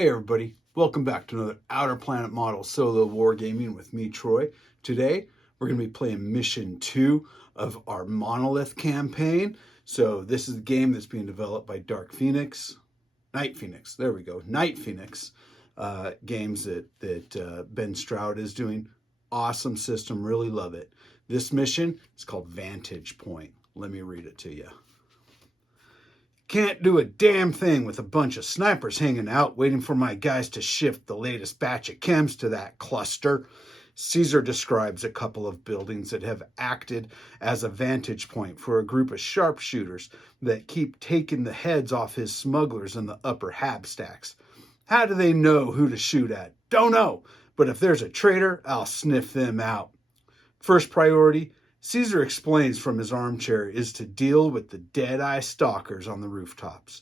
Hey everybody, welcome back to another Outer Planet Model solo wargaming with me, Troy. Today, we're going to be playing Mission 2 of our Monolith campaign. So this is a game that's being developed by Night Phoenix, there we go, Night Phoenix. Games that Ben Stroud is doing. Awesome system, really love it. This mission is called Vantage Point. Let me read it to you. Can't do a damn thing with a bunch of snipers hanging out waiting for my guys to shift the latest batch of chems to that cluster. Caesar describes a couple of buildings that have acted as a vantage point for a group of sharpshooters that keep taking the heads off his smugglers in the upper hab stacks. How do they know who to shoot at? Don't know, but if there's a traitor, I'll sniff them out. First priority, Caesar explains from his armchair, is to deal with the dead-eye stalkers on the rooftops.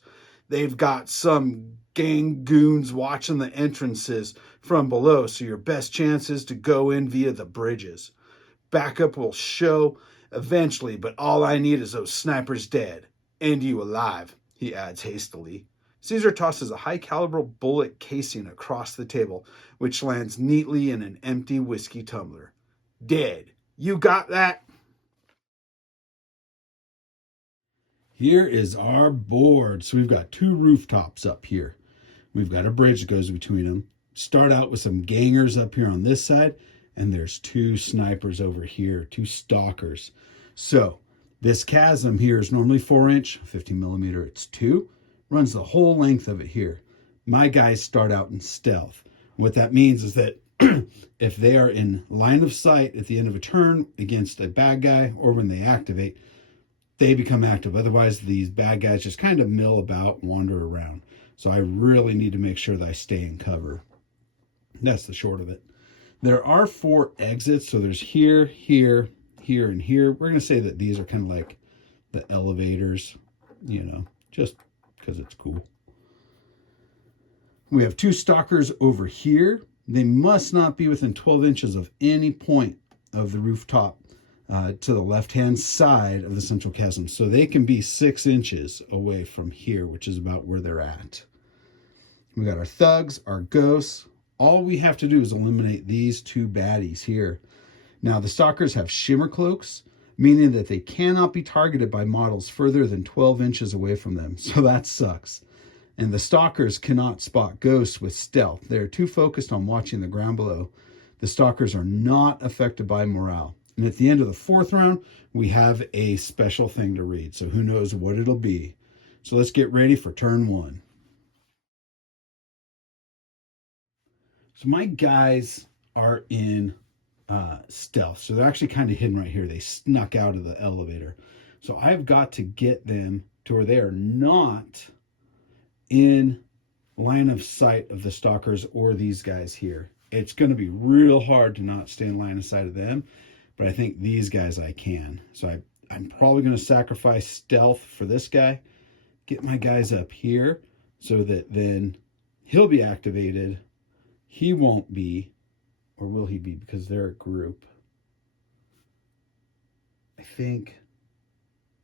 They've got some gang goons watching the entrances from below, so your best chance is to go in via the bridges. Backup will show eventually, but all I need is those snipers dead. And you alive, he adds hastily. Caesar tosses a high-caliber bullet casing across the table, which lands neatly in an empty whiskey tumbler. Dead. You got that? Here is our board. So we've got two rooftops up here. We've got a bridge that goes between them. Start out with some gangers up here on this side, and there's two snipers over here, two stalkers. So this chasm here is normally 4-inch, 15 millimeter, it's 2. Runs the whole length of it here. My guys start out in stealth. What that means is that if they are in line of sight at the end of a turn against a bad guy, or when they activate, they become active. Otherwise, these bad guys just kind of mill about, wander around. So I really need to make sure that I stay in cover. That's the short of it. There are 4 exits. So there's here, here, here, and here. We're going to say that these are kind of like the elevators, just because it's cool. We have 2 stalkers over here. They must not be within 12 inches of any point of the rooftop to the left-hand side of the central chasm. So they can be 6 inches away from here, which is about where they're at. We got our thugs, our ghosts. All we have to do is eliminate these 2 baddies here. Now, the stalkers have shimmer cloaks, meaning that they cannot be targeted by models further than 12 inches away from them. So that sucks. And the stalkers cannot spot ghosts with stealth. They're too focused on watching the ground below. The stalkers are not affected by morale. And at the end of the 4th round, we have a special thing to read. So who knows what it'll be. So let's get ready for turn 1. So my guys are in stealth. So they're actually kind of hidden right here. They snuck out of the elevator. So I've got to get them to where they are not in line of sight of the stalkers or these guys here. It's going to be real hard to not stay in line of sight of them, but I think these guys I can. So I'm probably going to sacrifice stealth for this guy, get my guys up here so that then he'll be activated. He won't be, or will he be, because they're a group. I think,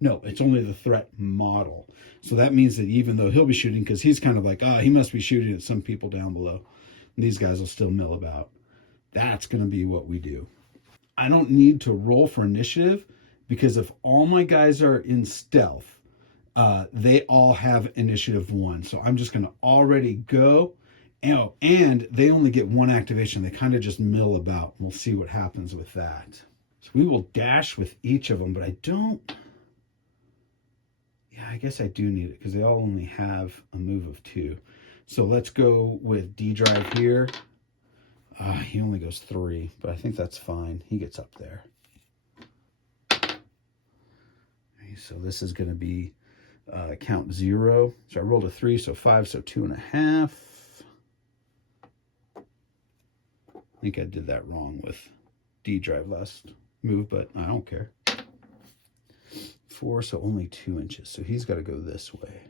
no, it's only the threat model. So that means that even though he'll be shooting, because he's kind of like, he must be shooting at some people down below. And these guys will still mill about. That's going to be what we do. I don't need to roll for initiative, because if all my guys are in stealth, they all have initiative 1. So I'm just going to already go. And they only get 1 activation. They kind of just mill about. We'll see what happens with that. So we will dash with each of them, but I don't... Yeah, I guess I do need it because they all only have a move of 2. So let's go with D drive here. He only goes 3, but I think that's fine. He gets up there. Okay, so this is going to be count 0. So I rolled a 3, so 5, so 2.5. I think I did that wrong with D drive last move, but I don't care. 4, so only 2 inches. So he's got to go this way.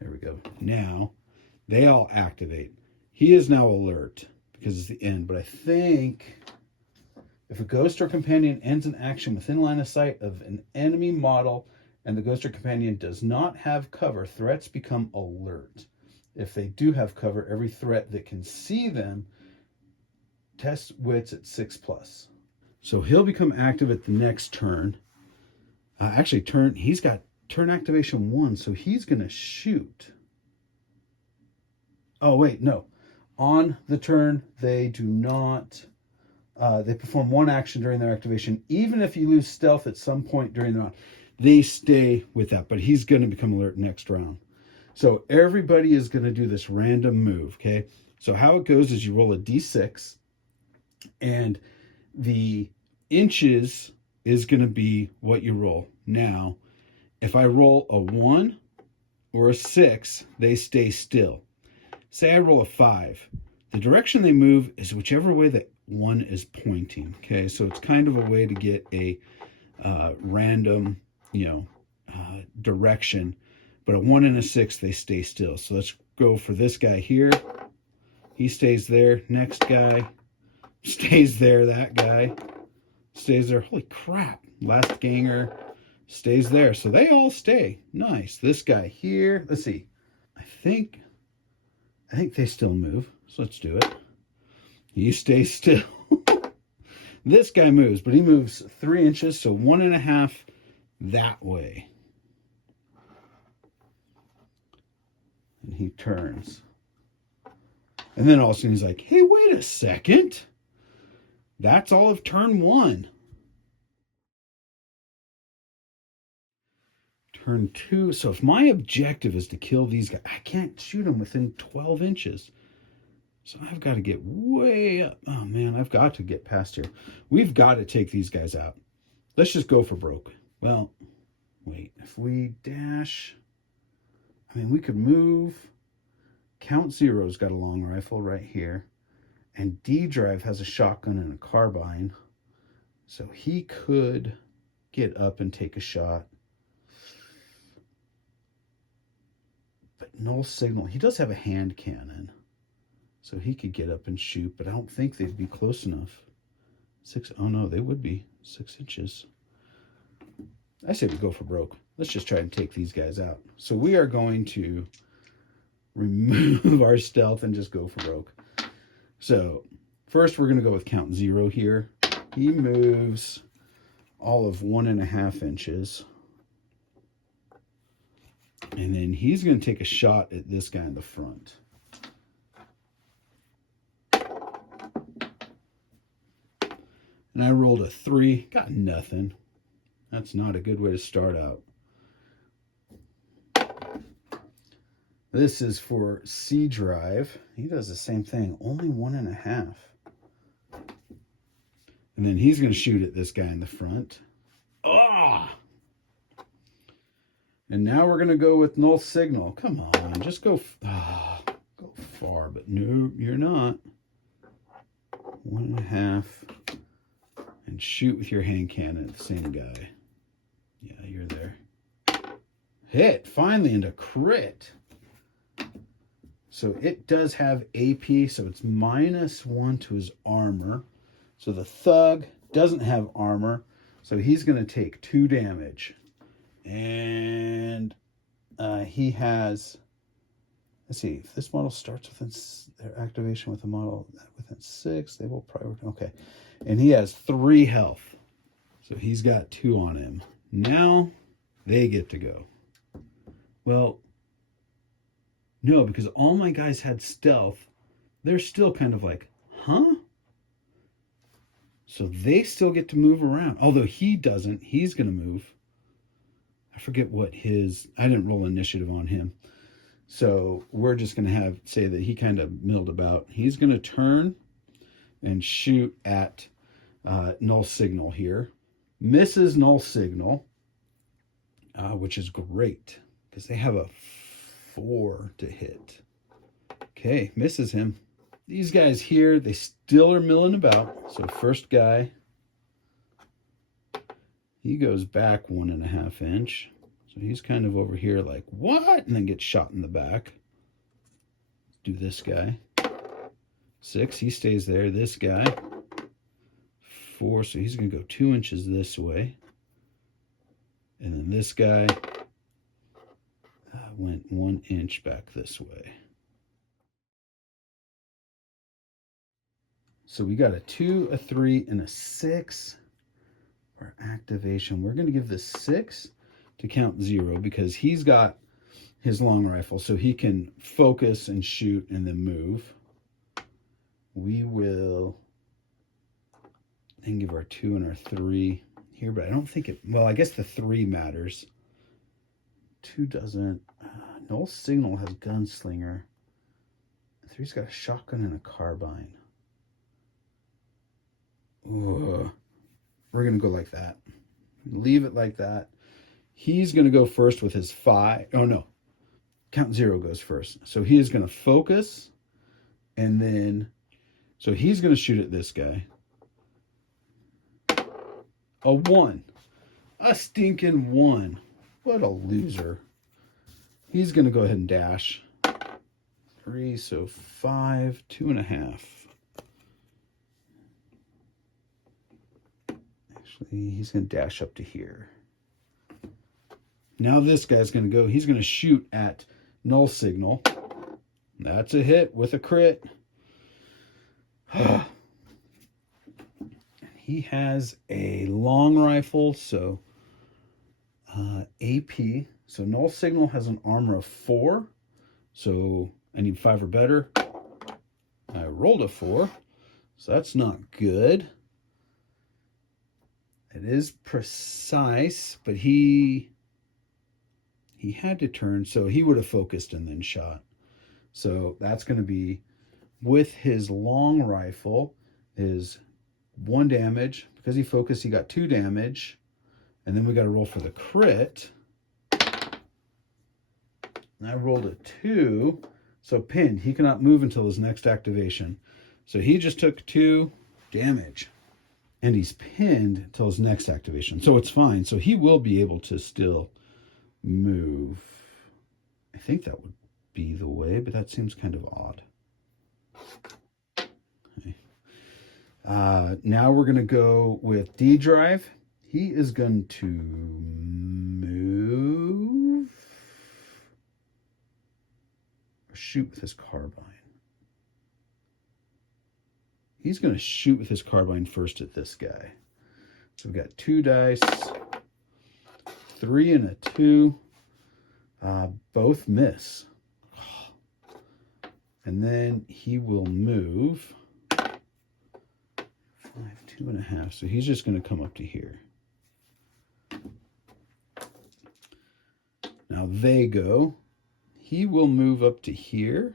There we go. Now, they all activate. He is now alert because it's the end. But I think if a ghost or companion ends an action within line of sight of an enemy model and the ghost or companion does not have cover, threats become alert. If they do have cover, every threat that can see them test wits at 6+. So he'll become active at the next turn. Actually, he's got turn activation 1, so he's going to shoot. Oh, wait, no. On the turn, they do not... they perform 1 action during their activation. Even if you lose stealth at some point during the round, they stay with that. But he's going to become alert next round. So everybody is going to do this random move, okay? So how it goes is you roll a d6, and the inches is going to be what you roll. Now, if I roll a 1 or a 6, they stay still. Say I roll a 5. The direction they move is whichever way that 1 is pointing, okay? So it's kind of a way to get a random, direction. But a 1 and a 6, they stay still. So let's go for this guy here. He stays there. Next guy stays there. That guy stays there. Holy crap. Last ganger stays there. So they all stay. Nice. This guy here. Let's see. I think they still move. So let's do it. You stay still. This guy moves, but he moves 3 inches. So 1.5 that way. And he turns. And then all of a sudden he's like, hey, wait a second. That's all of turn 1. Turn 2. So if my objective is to kill these guys, I can't shoot them within 12 inches. So I've got to get way up. Oh, man, I've got to get past here. We've got to take these guys out. Let's just go for broke. Well, wait. If we dash... I mean, we could move. Count Zero's got a long rifle right here. And D-Drive has a shotgun and a carbine. So he could get up and take a shot. But Null Signal, he does have a hand cannon. So he could get up and shoot, but I don't think they'd be close enough. Oh no, they would be 6 inches. I say we go for broke. Let's just try and take these guys out. So we are going to remove our stealth and just go for broke. So first we're going to go with Count Zero here. He moves all of 1.5 inches. And then he's going to take a shot at this guy in the front. And I rolled a 3. Got nothing. That's not a good way to start out. This is for C-Drive. He does the same thing. Only 1.5. And then he's going to shoot at this guy in the front. Ah! And now we're going to go with Null Signal. Come on, just go. Go far, but no, you're not. 1.5. And shoot with your hand cannon at the same guy. Yeah, you're there. Hit, finally, into crit. So it does have AP, so it's -1 to his armor. So the thug doesn't have armor, so he's going to take 2 damage. And he has, let's see, if this model starts within their activation with a model within 6, they will prioritize. Okay. And he has 3 health. So he's got 2 on him. Now they get to go. Well, no, because all my guys had stealth. They're still kind of like, huh? So they still get to move around. Although he doesn't. He's going to move. I forget what I didn't roll initiative on him. So we're just going to say that he kind of milled about. He's going to turn and shoot at Null Signal here. Misses Null Signal, which is great because they have a 4 to hit. Okay, misses him. These guys here, they still are milling about. So first guy, he goes back 1.5 inch. So he's kind of over here like, what? And then gets shot in the back. Do this guy. 6, he stays there. This guy, 4, so he's going to go 2 inches this way. And then this guy went 1 inch back this way. So we got a 2, a 3, and a 6 for activation. We're going to give the 6 to count 0 because he's got his long rifle, so he can focus and shoot and then move. We will then give our 2 and our 3 here, but I don't think it, well, I guess the 3 matters. 2 doesn't. Null Signal has Gunslinger. 3's got a shotgun and a carbine. Ooh. We're going to go like that. Leave it like that. He's going to go first with his 5. Oh, no. Count 0 goes first. So he is going to focus. And then, so he's going to shoot at this guy. A 1. A stinking 1. What a loser. He's going to go ahead and dash. 3, so 5, 2.5. Actually, he's going to dash up to here. Now this guy's going to go, he's going to shoot at Null Signal. That's a hit with a crit. He has a long rifle, so AP. So Null Signal has an armor of 4. So I need 5 or better. I rolled a 4. So that's not good. It is precise, but he had to turn, so he would have focused and then shot. So that's going to be, with his long rifle, is 1 damage. Because he focused, he got 2 damage. And then we got to roll for the crit. And I rolled a 2. So pinned. He cannot move until his next activation. So he just took 2 damage. And he's pinned until his next activation. So it's fine. So he will be able to still move. I think that would be the way, but that seems kind of odd. Okay. Now we're going to go with D drive. He is going to move or shoot with his carbine. He's going to shoot with his carbine first at this guy. So we've got 2 dice, 3 and a 2. Both miss. And then he will move 5, 2.5. So he's just going to come up to here. Now they go. He will move up to here.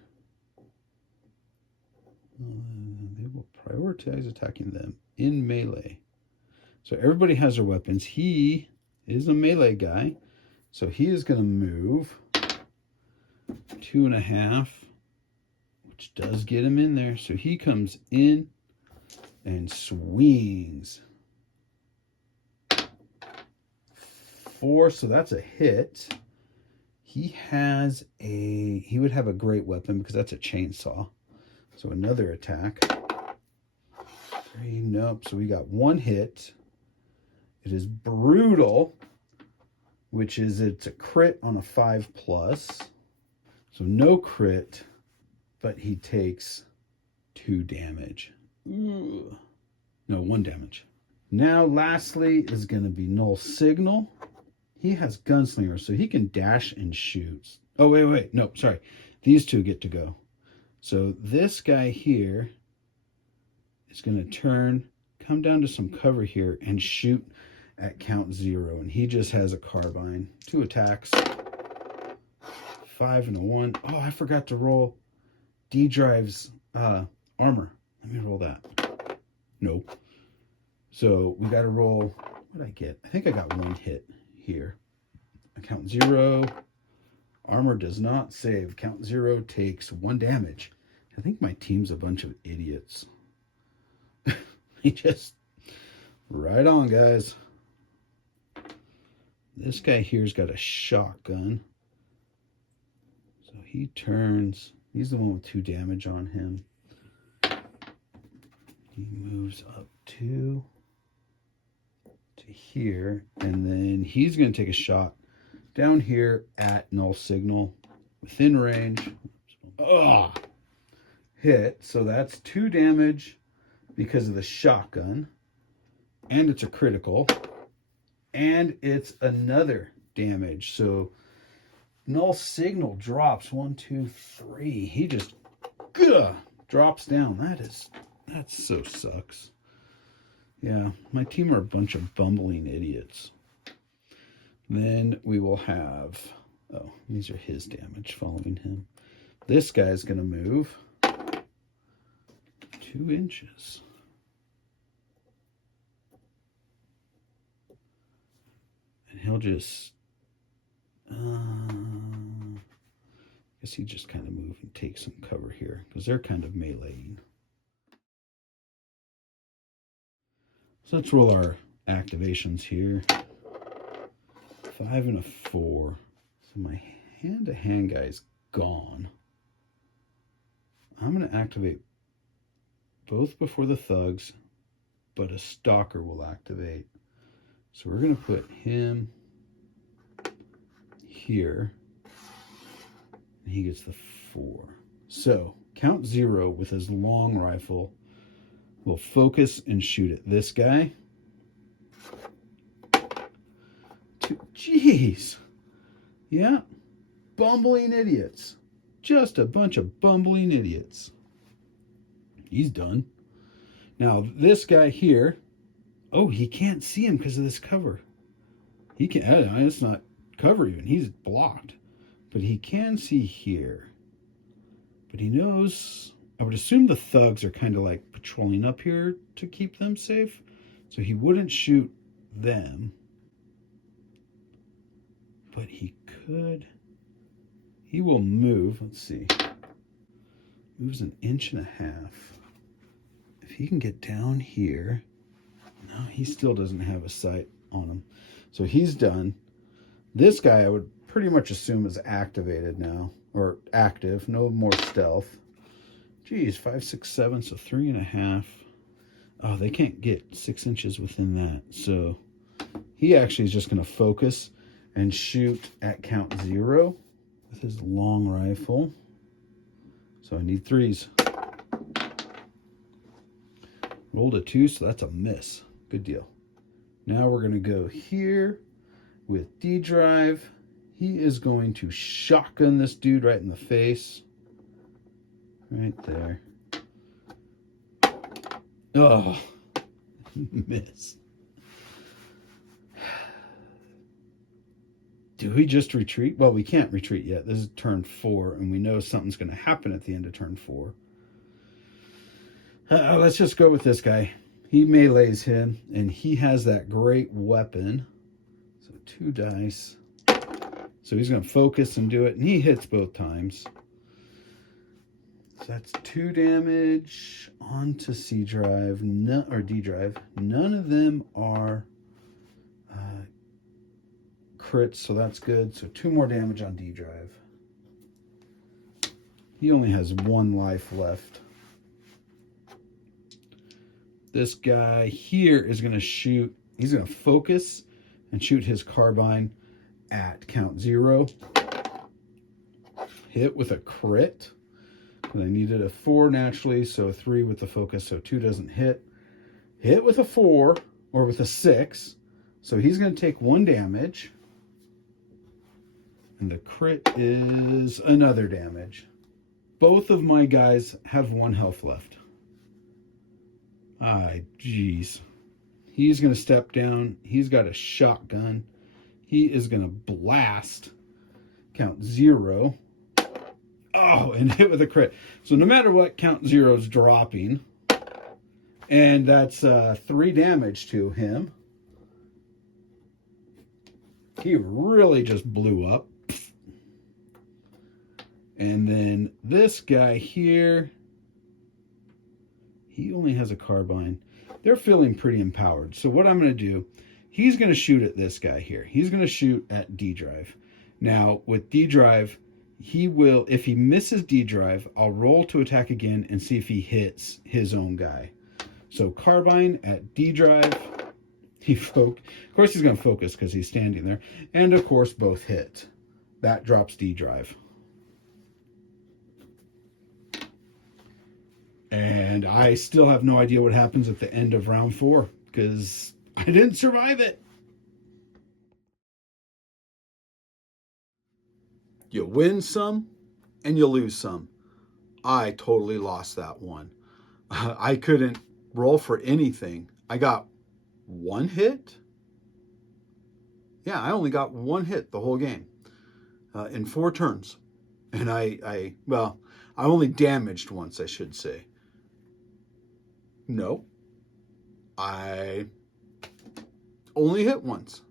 They will prioritize attacking them in melee. So everybody has their weapons. He is a melee guy. So he is going to move 2.5, which does get him in there. So he comes in and swings. 4, so that's a hit. He would have a great weapon because that's a chainsaw. So another attack. 3, nope. So we got 1 hit. It is brutal, which is it's a crit on a 5+. So no crit, but he takes 2 damage. Ooh. No, 1 damage. Now lastly is going to be Null Signal. He has Gunslinger, so he can dash and shoot. Oh, wait. No, sorry. These 2 get to go. So this guy here is going to turn, come down to some cover here, and shoot at count 0. And he just has a carbine. 2 attacks. 5 and a 1. Oh, I forgot to roll D drive's armor. Let me roll that. Nope. So we got to roll. What did I get? I think I got 1 hit here. Count 0. Armor does not save. Count 0 takes 1 damage. I think my team's a bunch of idiots. He just, right on, guys. This guy here's got a shotgun. So he turns. He's the one with 2 damage on him. He moves up to here. And then he's going to take a shot down here at Null Signal. Within range. Hit. So that's 2 damage because of the shotgun. And it's a critical. And it's another damage. So null signal drops 1, 2, 3. He just drops down. That so sucks. Yeah, my team are a bunch of bumbling idiots. Then we will have, oh, these are his damage following him. This guy's going to move 2 inches. And he'll just, I guess he just kind of move and take some cover here because they're kind of meleeing. So let's roll our activations here. 5 and a 4. So my hand-to-hand guy's gone. I'm going to activate both before the thugs, but a stalker will activate. So we're going to put him here, and he gets the 4. So count 0 with his long rifle will focus and shoot at this guy. Jeez. Yeah. Bumbling idiots. Just a bunch of bumbling idiots. He's done. Now, this guy here, oh, he can't see him because of this cover. He can, it's not cover even. He's blocked. But he can see here. But he knows, I would assume the thugs are kind of like patrolling up here to keep them safe. So he wouldn't shoot them. But he could. He will move. Let's see. Moves 1.5 inches. If he can get down here. No, he still doesn't have a sight on him. So he's done. This guy I would pretty much assume is activated now. Or active. No more stealth. Geez, 5, 6, 7. So 3.5. Oh, they can't get 6 inches within that. So he actually is just going to focus and shoot at count 0 with his long rifle. So I need 3s. Rolled a 2, so that's a miss. Good deal. Now we're going to go here with D drive. He is going to shotgun this dude right in the face. Right there. Oh, miss. Do we just retreat? Well, we can't retreat yet. This is turn 4, and we know something's going to happen at the end of turn 4. Let's just go with this guy. He melees him, and he has that great weapon. So 2 dice. So he's going to focus and do it, and he hits both times. So that's 2 damage onto C drive, or D drive. None of them are crits, so that's good. So 2 more damage on D drive. He only has 1 life left. This guy here is going to shoot. He's going to focus and shoot his carbine at count 0. Hit with a crit. And I needed a 4 naturally, so 3 with the focus, so 2 doesn't hit. Hit with a 4 or with a 6. So he's going to take 1 damage. And the crit is another damage. Both of my guys have 1 health left. Jeez. He's going to step down. He's got a shotgun. He is going to blast. Count 0. Oh, and hit with a crit. So no matter what, count 0 is dropping. And that's 3 damage to him. He really just blew up. And then this guy here, he only has a carbine. They're feeling pretty empowered. So what I'm going to do, he's going to shoot at this guy here. He's going to shoot at D drive. Now, with D drive, he will, if he misses D drive, I'll roll to attack again and see if he hits his own guy. So carbine at D drive. Of course, he's going to focus because he's standing there. And of course, both hit. That drops D drive. And I still have no idea what happens at the end of round 4 because I didn't survive it. You win some and you lose some. I totally lost that one. I couldn't roll for anything. I got one hit. Yeah, I only got one hit the whole game in 4 turns. And I only damaged once, I should say. No, I only hit once.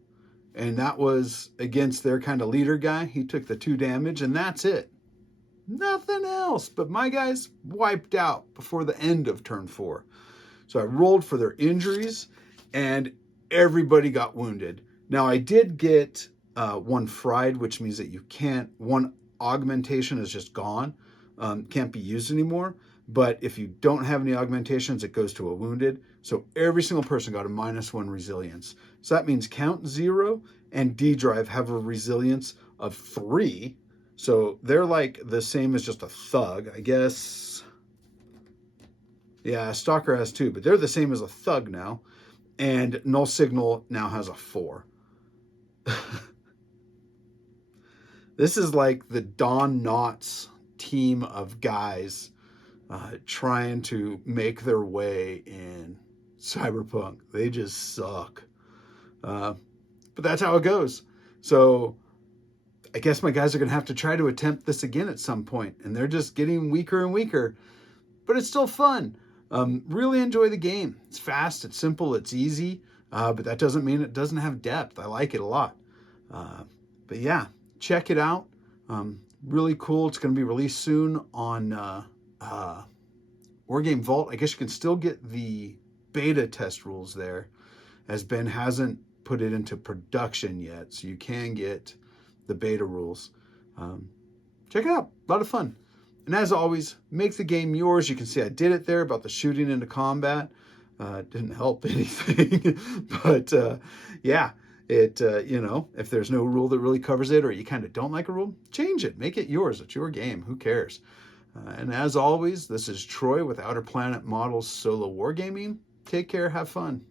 And that was against their kind of leader guy. He took the 2 damage, and that's it. Nothing else. But my guys wiped out before the end of turn 4. So I rolled for their injuries, and everybody got wounded. Now, I did get 1 fried, which means that you can't, 1 augmentation is just gone, can't be used anymore. But if you don't have any augmentations, it goes to a wounded. So every single person got a -1 resilience. So that means Count 0 and D-Drive have a resilience of 3. So they're like the same as just a thug, I guess. Yeah, Stalker has 2, but they're the same as a thug now. And Null Signal now has a 4. This is like the Don Knotts team of guys trying to make their way in Cyberpunk. They just suck. But that's how it goes. So I guess my guys are going to have to try to attempt this again at some point. And they're just getting weaker and weaker. But it's still fun. Really enjoy the game. It's fast, it's simple, it's easy. But that doesn't mean it doesn't have depth. I like it a lot. But yeah, check it out. Really cool. It's going to be released soon on Wargame Vault. I guess you can still get the beta test rules there, as Ben hasn't put it into production yet. So you can get the beta rules. Check it out. A lot of fun. And as always, make the game yours. You can see I did it there about the shooting into combat. Didn't help anything. But yeah, it if there's no rule that really covers it, or you kind of don't like a rule, change it. Make it yours. It's your game. Who cares? And as always, this is Troy with Outer Planet Models Solo Wargaming. Take care. Have fun.